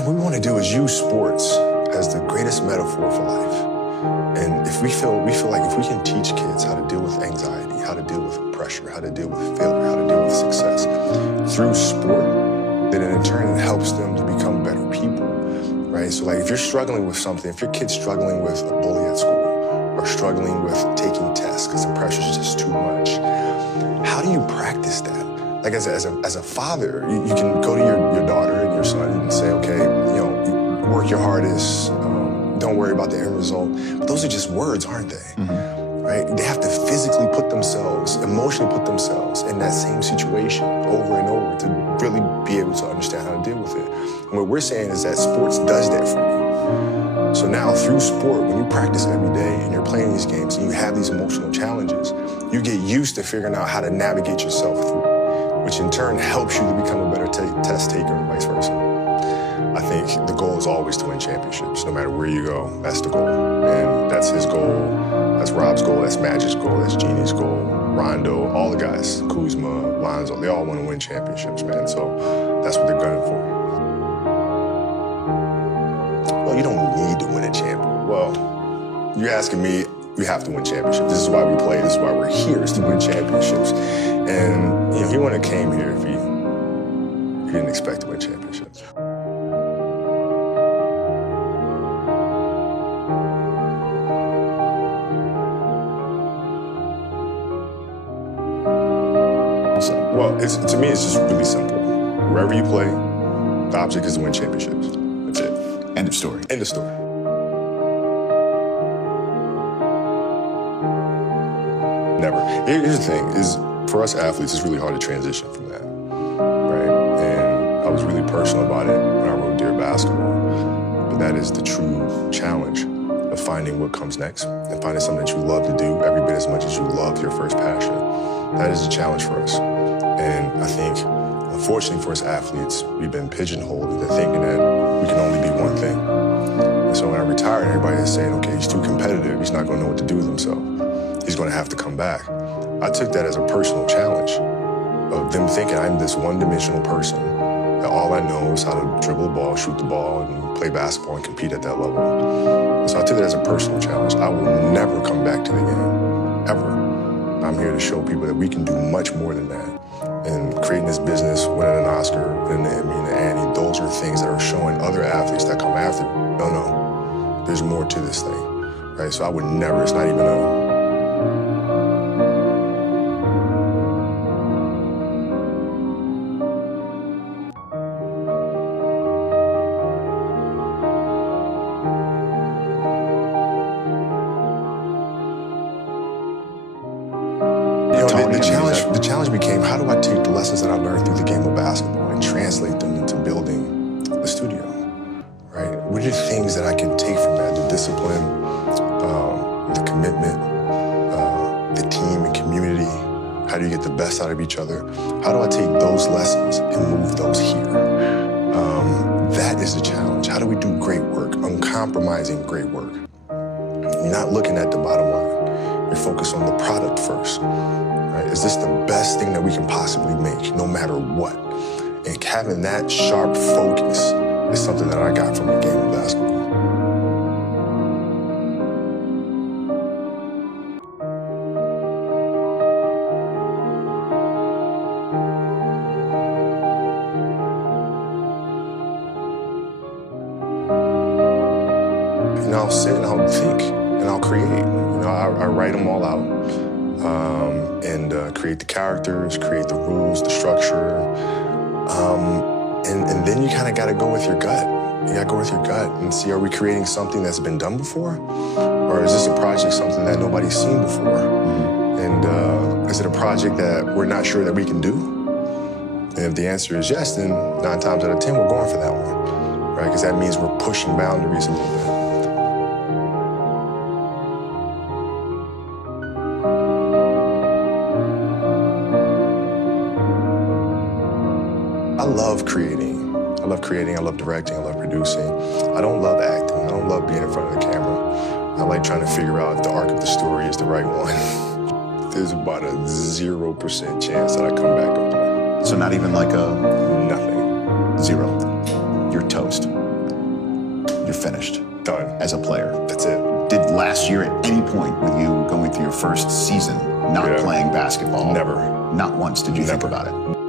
what we want to do is use sports as the greatest metaphor for life. And if we feel like if we can teach kids how to deal with anxiety, how to deal with pressure, how to deal with failure, how to deal with success through sport, then in turn it helps them to become better people, right? So like if you're struggling with something, if your kid's struggling with a bully at school or struggling with taking tests because the pressure's just too much, how do you practice that? Like as a father, you can go to your daughter and your son and say, okay, work your hardest, don't worry about the end result. But those are just words, aren't they? Mm-hmm. Right? They have to physically put themselves, emotionally put themselves in that same situation over and over to really be able to understand how to deal with it. And what we're saying is that sports does that for you. So now through sport, when you practice every day and you're playing these games and you have these emotional challenges, you get used to figuring out how to navigate yourself through, which in turn helps you to become a better test taker and vice versa. I think the goal is always to win championships. No matter where you go, that's the goal. And that's his goal, that's Rob's goal, that's Magic's goal, that's Jeannie's goal, Rondo, all the guys, Kuzma, Lonzo, they all want to win championships, man. So that's what they're gunning for. Well, you don't need to win a champion. Well, you're asking me, you have to win championships. This is why we play, this is why we're here, is to win championships. And he wouldn't have came here if he didn't expect to win championships. Well, to me, it's just really simple. Wherever you play, the object is to win championships. That's it. End of story. End of story. Never. Here's the thing, is for us athletes, it's really hard to transition from that, right? And I was really personal about it when I wrote Dear Basketball. But that is the true challenge of finding what comes next and finding something that you love to do every bit as much as you love your first passion. That is a challenge for us. And I think, unfortunately for us athletes, we've been pigeonholed into thinking that we can only be one thing. And so when I retired, everybody is saying, okay, he's too competitive, he's not going to know what to do with himself. He's going to have to come back. I took that as a personal challenge of them thinking I'm this one-dimensional person, that all I know is how to dribble the ball, shoot the ball, and play basketball and compete at that level. And so I took that as a personal challenge. I will never come back to the game, ever. I'm here to show people that we can do much more than that. And creating this business, winning an Oscar, winning an Emmy, and an Annie, those are things that are showing other athletes that come after. No, there's more to this thing, right? So I would never, it's not even a... The challenge became, how do I take the lessons that I learned through the game of basketball and translate them into building the studio, right? What are the things that I can take from that? The discipline, the commitment, the team and community. How do you get the best out of each other? How do I take those lessons and move those here? That is the challenge. How do we do great work, uncompromising great work? You're not looking at the bottom line. You're focused on the product first. Is this the best thing that we can possibly make, no matter what? And having that sharp focus is something that I got from the game of basketball. And I'll sit and I'll think and I'll create. I write them all out. And create the characters, create the rules, the structure. And then you kind of got to go with your gut. You got to go with your gut and see, are we creating something that's been done before? Or is this a project something that nobody's seen before? Mm-hmm. And is it a project that we're not sure that we can do? And if the answer is yes, then 9 times out of 10, we're going for that one, right? Because that means we're pushing boundaries a little bit. I love creating. I love directing, I love producing. I don't love acting. I don't love being in front of the camera. I like trying to figure out if the arc of the story is the right one. There's about a 0% chance that I come back up there. So not even like a... Nothing. 0. You're toast. you're finished. Done. As a player. That's it. Did last year at any point with you going through your first season not playing basketball? Never. Not once did you think about it?